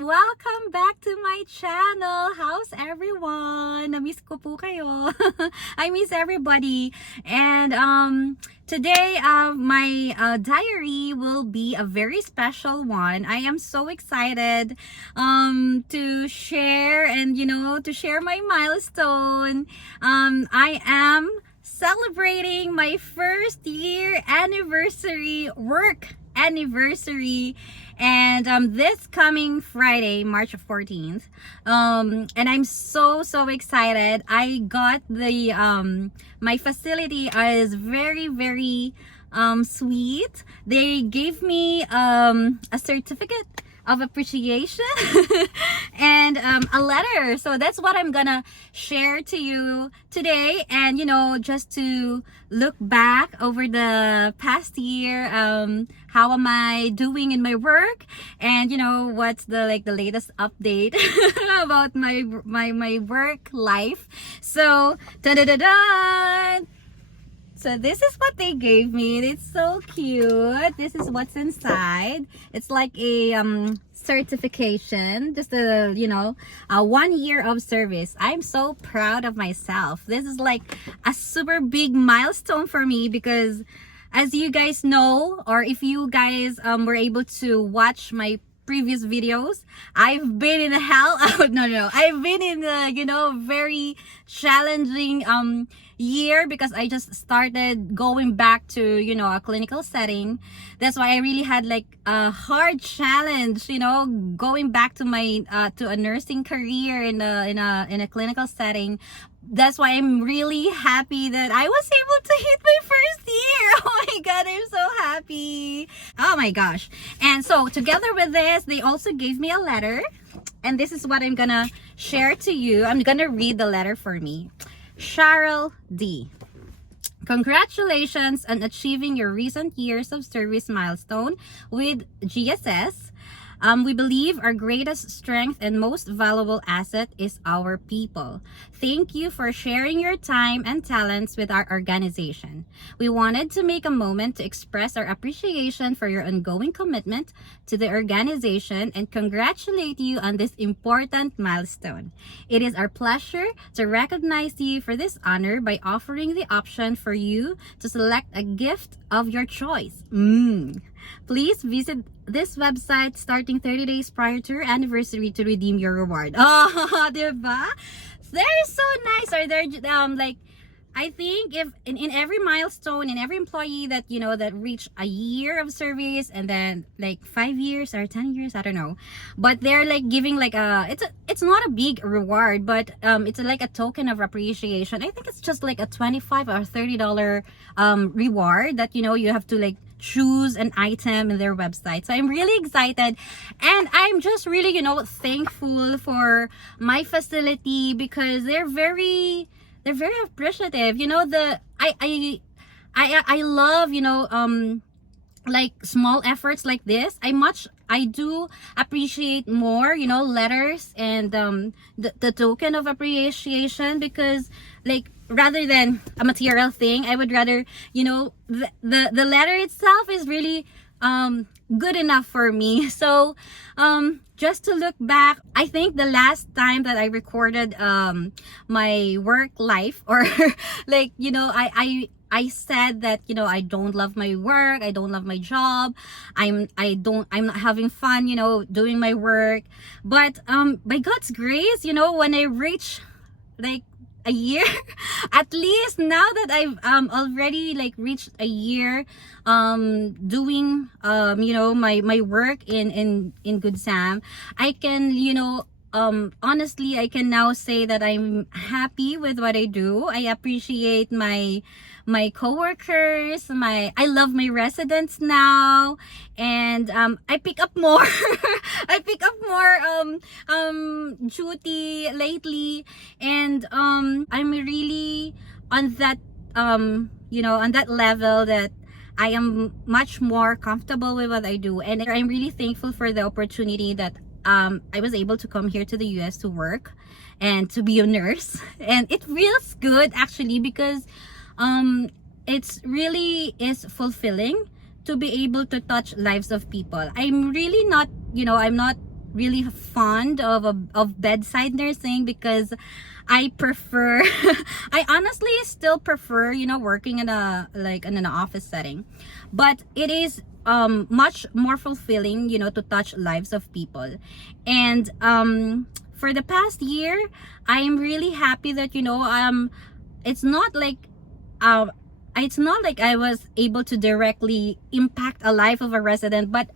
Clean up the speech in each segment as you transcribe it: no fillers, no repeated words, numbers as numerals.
Welcome back to my channel. How's everyone? Na-miss ko po kayo. I miss everybody. And today my diary will be a very special one. I am so excited to share and to share my milestone. I am celebrating my first year work anniversary, and this coming Friday, March 14th, and I'm so excited. I got the my facility is very sweet. They gave me a certificate of appreciation and a letter. So that's what I'm gonna share to you today, and just to look back over the past year. How am I doing in my work, and what's the latest update about my work life. So da-da-da-da. So this is what they gave me. It's so cute. This is what's inside. It's like a certification, just a 1 year of service. I'm so proud of myself. This is like a super big milestone for me, because as you guys know, or if you guys were able to watch my previous videos, I've been in a hell no, I've been in a very challenging year, because I just started going back to a clinical setting. That's why I really had like a hard challenge, going back to my to a nursing career in a clinical setting. That's why I'm really happy that I was able to hit my first year. Oh my god, I'm so happy. Oh my gosh. And so together with this, they also gave me a letter, and this is what I'm gonna share to you. I'm gonna read the letter for me. Cheryl D. Congratulations on achieving your recent years of service milestone with GSS. We believe our greatest strength and most valuable asset is our people. Thank you for sharing your time and talents with our organization. We wanted to make a moment to express our appreciation for your ongoing commitment to the organization and congratulate you on this important milestone. It is our pleasure to recognize you for this honor by offering the option for you to select a gift of your choice. Please visit this website starting 30 days prior to your anniversary to redeem your reward. Oh, diba? They're so nice. Or they're I think if in every milestone, in every employee that that reach a year of service, and then like 5 years or 10 years, I don't know, but they're like giving like it's not a big reward, but it's like a token of appreciation. I think it's just like a $25 or $30 reward that you have to like choose an item in their website. So I'm really excited, and I'm just really thankful for my facility, because they're very appreciative. I love like small efforts like this. I do appreciate more letters and the token of appreciation, because like rather than a material thing, I would rather the letter itself is really good enough for me. So just to look back, I think the last time that I recorded my work life, or like I said that I don't love my work, I don't love my job, I'm not having fun doing my work. But by God's grace, when I reach like a year at least, now that I've already like reached a year doing my work in Good Sam, I can honestly, I can now say that I'm happy with what I do. I appreciate my coworkers, I love my residents now, and I pick up more I pick up more duty lately, and I'm really on that on that level that I am much more comfortable with what I do. And I'm really thankful for the opportunity that I was able to come here to the US to work and to be a nurse. And it feels good actually, because it's really is fulfilling to be able to touch lives of people. I'm really not, I'm not really fond of bedside nursing because I prefer I honestly still prefer, you know, working in a like in an office setting. But it is much more fulfilling, you know, to touch lives of people. And for the past year, I am really happy that, you know, it's not like um it's not like I was able to directly impact a life of a resident, but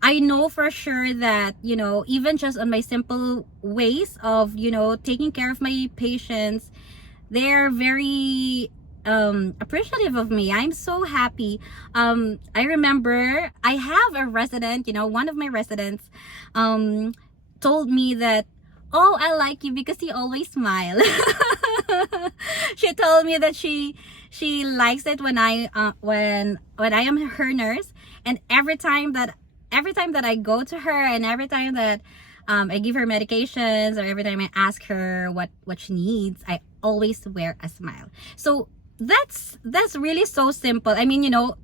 I know for sure that, you know, even just on my simple ways of, you know, taking care of my patients, they're very appreciative of me. I'm so happy. I remember I have a resident, you know, one of my residents told me that, oh, I like you because you always smile. She told me that she likes it when I am her nurse, and every time that I go to her, and every time that I give her medications, or every time I ask her what she needs, I always wear a smile. So that's really so simple. I mean, you know,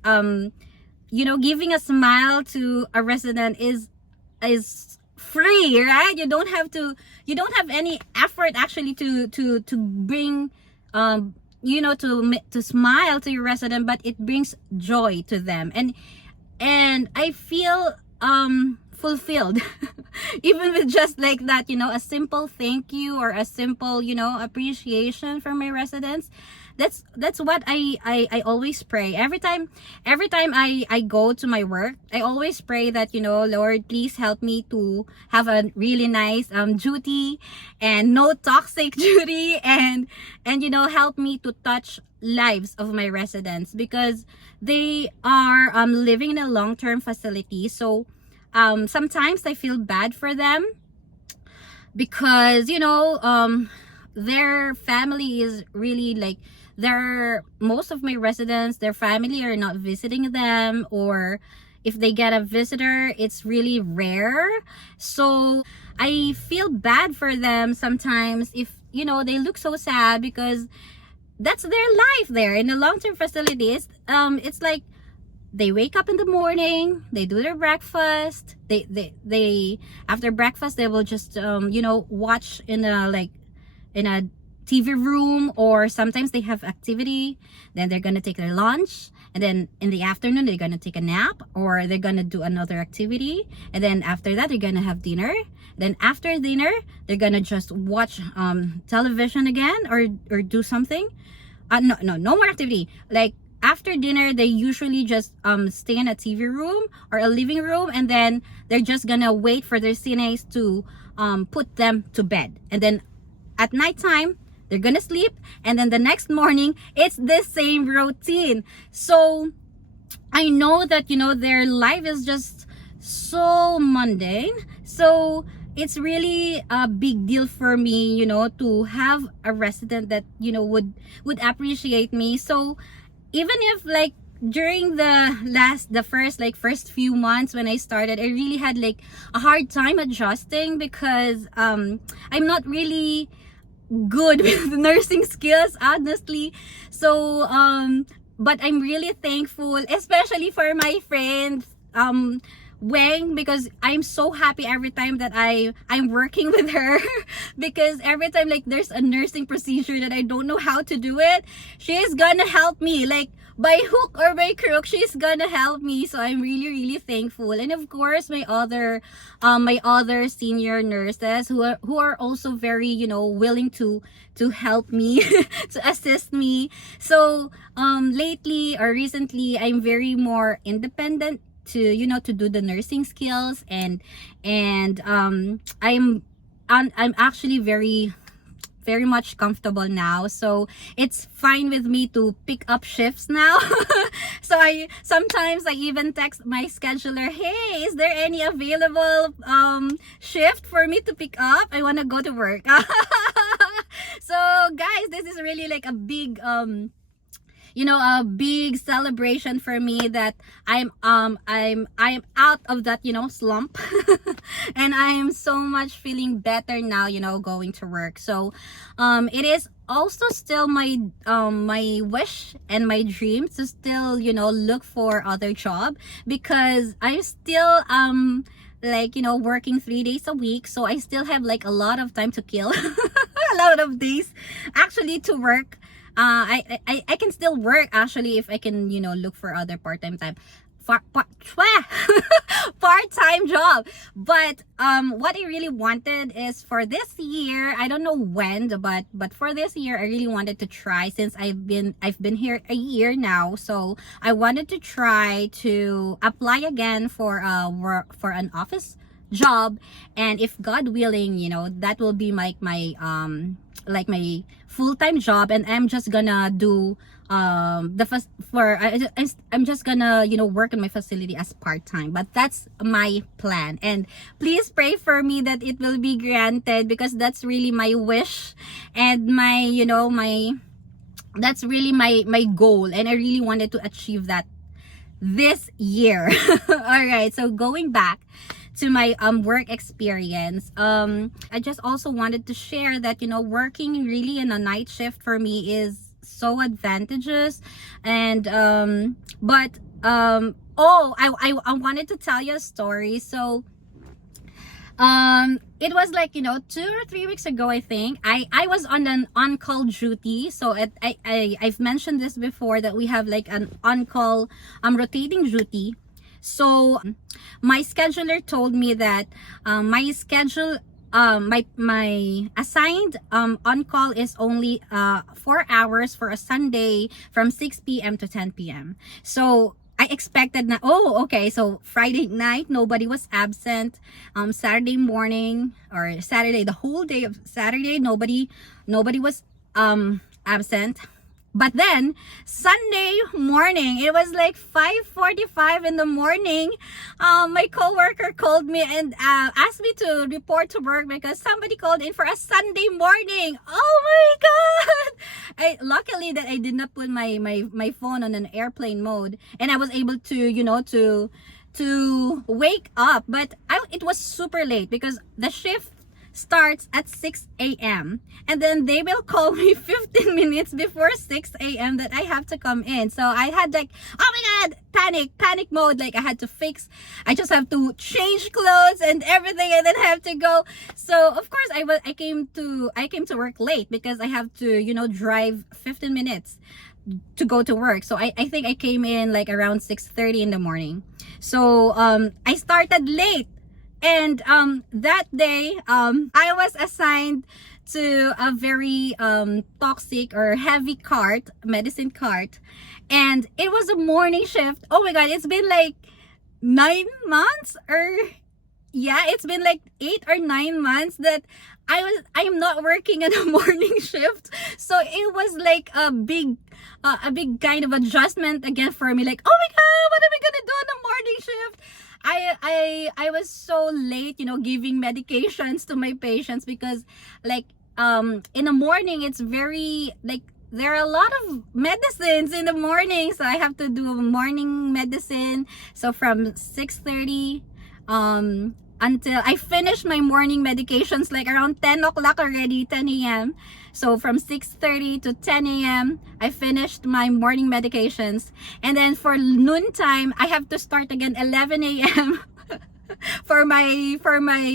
giving a smile to a resident is free, right? You don't have any effort actually to bring you know, to smile to your resident, but it brings joy to them, and I feel fulfilled even with just like that, you know, a simple thank you or a simple, you know, appreciation from my residents. That's what I always pray every time I go to my work. I always pray that, you know, Lord, please help me to have a really nice duty, and no toxic duty, and you know, help me to touch lives of my residents, because they are living in a long-term facility. So sometimes I feel bad for them because, you know, their family is really like, most of my residents, their family are not visiting them, or if they get a visitor, it's really rare. So I feel bad for them sometimes if, you know, they look so sad, because that's their life there in the long-term facilities. It's like they wake up in the morning, they do their breakfast, they after breakfast they will just you know, watch in a TV room, or sometimes they have activity, then they're gonna take their lunch, and then in the afternoon they're gonna take a nap, or they're gonna do another activity, and then after that they're gonna have dinner. Then after dinner they're gonna just watch television again, or do something. No more activity. Like after dinner they usually just stay in a TV room or a living room, and then they're just gonna wait for their CNAs to put them to bed, and then at nighttime they're gonna sleep, and then the next morning it's the same routine. So I know that, you know, their life is just so mundane. So it's really a big deal for me, you know, to have a resident that, you know, would appreciate me. So even if like during the first few months when I started, I really had like a hard time adjusting, because I'm not really good with nursing skills, honestly. So but I'm really thankful, especially for my friend Wang, because I'm so happy every time that I'm working with her because every time like there's a nursing procedure that I don't know how to do it, she's gonna help me, like by hook or by crook, she's gonna help me. So I'm really thankful. And of course my other senior nurses who are also very, you know, willing to help me to assist me. So lately or recently I'm very more independent to, you know, to do the nursing skills, and I'm actually very much comfortable now, so it's fine with me to pick up shifts now. So I sometimes even text my scheduler, hey, is there any available shift for me to pick up? I want to go to work. So guys, this is really like a big you know, a big celebration for me that I'm out of that, you know, slump. And I am so much feeling better now, you know, going to work. So it is also still my my wish and my dream to still, you know, look for other job, because I'm still like, you know, working 3 days a week. So I still have like a lot of time to kill. A lot of days actually to work. I can still work actually if I can, you know, look for other part-time time. Part-time job. But what I really wanted is for this year, I don't know when, but for this year I really wanted to try, since I've been here a year now. So I wanted to try to apply again for work for an office job, and if God willing, you know, that will be my like my full-time job, and I'm just gonna do the first for I'm just gonna, you know, work in my facility as part-time. But that's my plan, and please pray for me that it will be granted, because that's really my wish and my, you know, that's really my goal, and I really wanted to achieve that this year. All right, so going back to my work experience, I just also wanted to share that, you know, working really in a night shift for me is so advantageous. And oh, I wanted to tell you a story. So it was like, you know, 2 or 3 weeks ago, I think I was on an on-call duty. So I've mentioned this before, that we have like an on-call rotating duty. So my scheduler told me that my schedule, my assigned on call is only 4 hours for a Sunday from 6 p.m. to 10 p.m. So I expected na, oh, okay, so Friday night nobody was absent. Saturday morning or Saturday, the whole day of Saturday, nobody was absent. But then Sunday morning, it was like 5:45 in the morning. My coworker called me and asked me to report to work because somebody called in for a Sunday morning. Oh my God! Luckily that I did not put my phone on an airplane mode, and I was able to, you know, to wake up. But it was super late because the shift starts at 6 a.m. and then they will call me 15 minutes before 6 a.m. that I have to come in. So I had like, oh my God, panic mode. Like I just have to change clothes and everything, and then have to go. So of course I came to work late because I have to, you know, drive 15 minutes to go to work. So I think I came in like around 6:30 in the morning. So I started late. And that day, I was assigned to a very toxic or heavy medicine cart. And it was a morning shift. Oh my God, it's been like 9 months, or yeah, it's been like 8 or 9 months that I'm not working in a morning shift. So it was like a big kind of adjustment again for me. Like, oh my God, what am I gonna do in a morning shift? I was so late, you know, giving medications to my patients because like in the morning it's very like there are a lot of medicines in the morning, so I have to do morning medicine. So from 6:30 until I finish my morning medications like around 10 o'clock already, 10 a.m. So from 6:30 to 10 a.m. I finished my morning medications, and then for noontime I have to start again 11 a.m. for my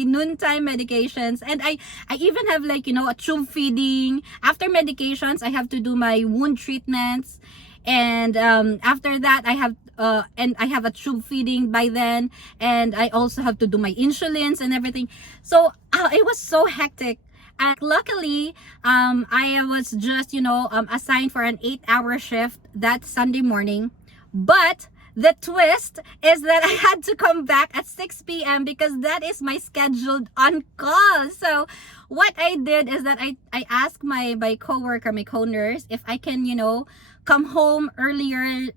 noontime medications. And I even have like, you know, a tube feeding. After medications I have to do my wound treatments, and after that I have a tube feeding by then, and I also have to do my insulins and everything. So it was so hectic. And luckily, I was just, you know, assigned for an 8-hour shift that Sunday morning. But the twist is that I had to come back at 6 p.m. because that is my scheduled on call. So what I did is that I asked my coworker, my co-nurse, if I can, you know, come home earlier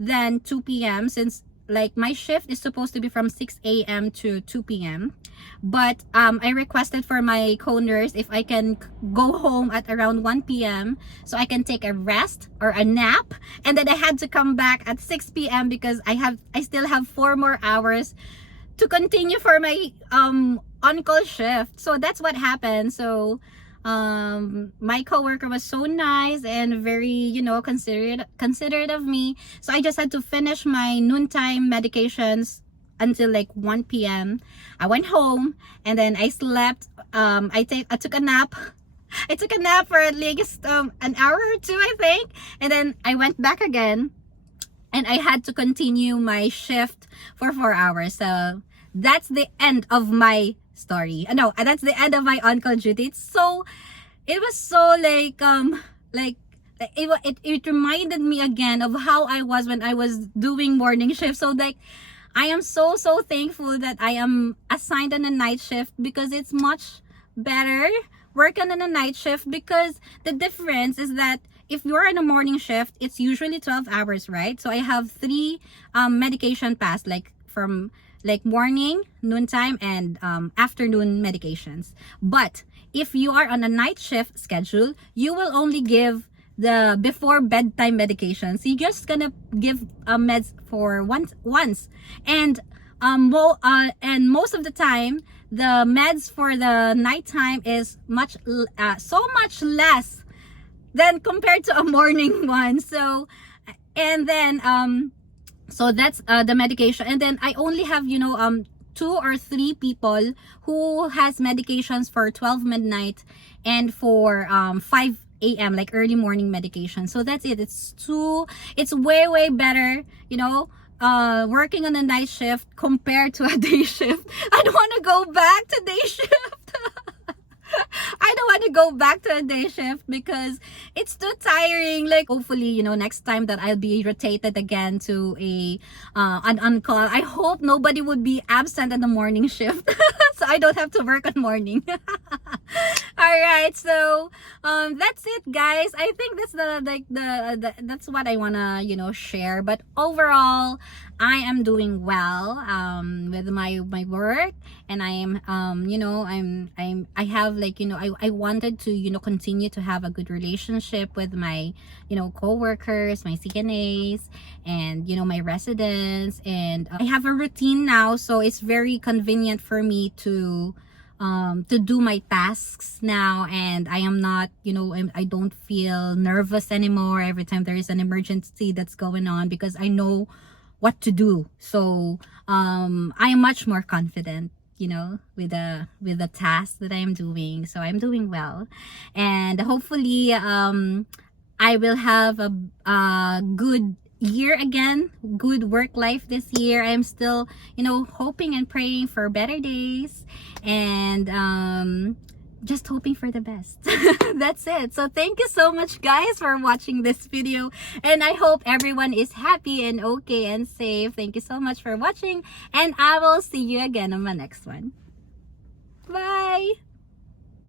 than 2 p.m. since like my shift is supposed to be from 6 a.m. to 2 p.m. But I requested for my co-nurse if I can go home at around 1 p.m. so I can take a rest or a nap, and then I had to come back at 6 p.m. because I still have 4 more hours to continue for my on-call shift. So that's what happened. So my coworker was so nice and very, you know, considerate of me. So I just had to finish my noontime medications until like 1 p.m. I went home and then I slept. I took a nap. I took a nap for at least an hour or two, I think. And then I went back again. And I had to continue my shift for 4 hours. So that's the end of my story. No, that's the end of my on-call duty. It was so like it reminded me again of how I was when I was doing morning shift. So like I am so thankful that I am assigned on a night shift, because it's much better working on a night shift, because the difference is that if you're in a morning shift, it's usually 12 hours, right? So I have 3 medication pass, like from like morning, noontime, and afternoon medications. But if you are on a night shift schedule, you will only give the before bedtime medications. You're just gonna give meds for once, and most of the time the meds for the nighttime is so much less than compared to a morning one. So and then so that's the medication. And then I only have 2 or 3 people who has medications for 12 midnight and for 5 a.m. like early morning medication. So that's it. It's way better, working on a night shift compared to a day shift. I don't want to go back to day shift. I don't want to go back to a day shift because it's too tiring. Like hopefully, next time that I'll be rotated again to an on-call, I hope nobody would be absent in the morning shift. So I don't have to work on morning. All right, so that's it, guys. I think that's that's what I wanna share. But overall, I am doing well with my work, and I am I have I wanted to continue to have a good relationship with my co-workers, my CNAs, and my residents, and I have a routine now, so it's very convenient for me to do my tasks now, and I am not I don't feel nervous anymore every time there is an emergency that's going on, because I know what to do. So I am much more confident with the task that I am doing. So I'm doing well, and hopefully I will have a good year again, good work life this year. I'm still hoping and praying for better days, and just hoping for the best. That's it. So thank you so much, guys, for watching this video, and I hope everyone is happy and okay and safe. Thank you so much for watching, and I will see you again on my next one.